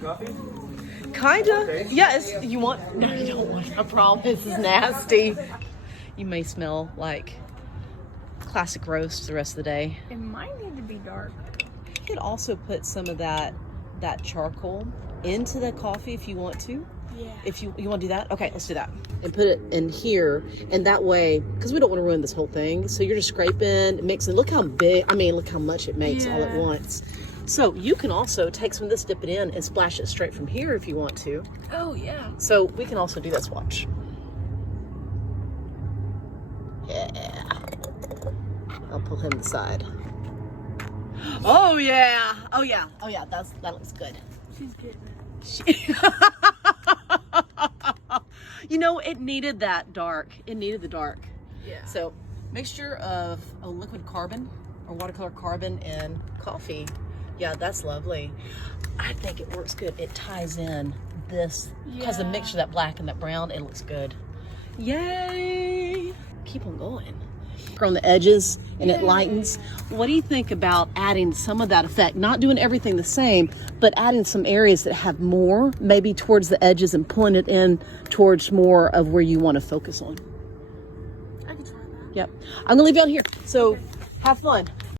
Coffee? Kinda. Okay. Yes. You want? No, you don't want. I promise. This is nasty. You may smell like classic roast the rest of the day. It might need to be dark. You could also put some of that charcoal into the coffee if you want to. Yeah. If you want to do that, okay, let's do that. And put it in here, and that way, because we don't want to ruin this whole thing. So you're just scraping, mixing. Look how big. I mean, look how much it makes all at once. So you can also take some of this, dip it in, and splash it straight from here if you want to. Oh, yeah. So we can also do this. Watch. Yeah. I'll pull him aside. Oh yeah. Oh yeah. Oh yeah. That looks good. She's getting it. You know, it needed that dark. It needed the dark. Yeah. So, mixture of a liquid carbon or watercolor carbon and coffee. Yeah, that's lovely. I think it works good. It ties in this because the mixture of that black and that brown, it looks good. Yay! Keep on going. On the edges and it lightens. What do you think about adding some of that effect? Not doing everything the same, but adding some areas that have more, maybe towards the edges, and pulling it in towards more of where you want to focus on. I can try that. Yep. I'm gonna leave you on here. So have fun.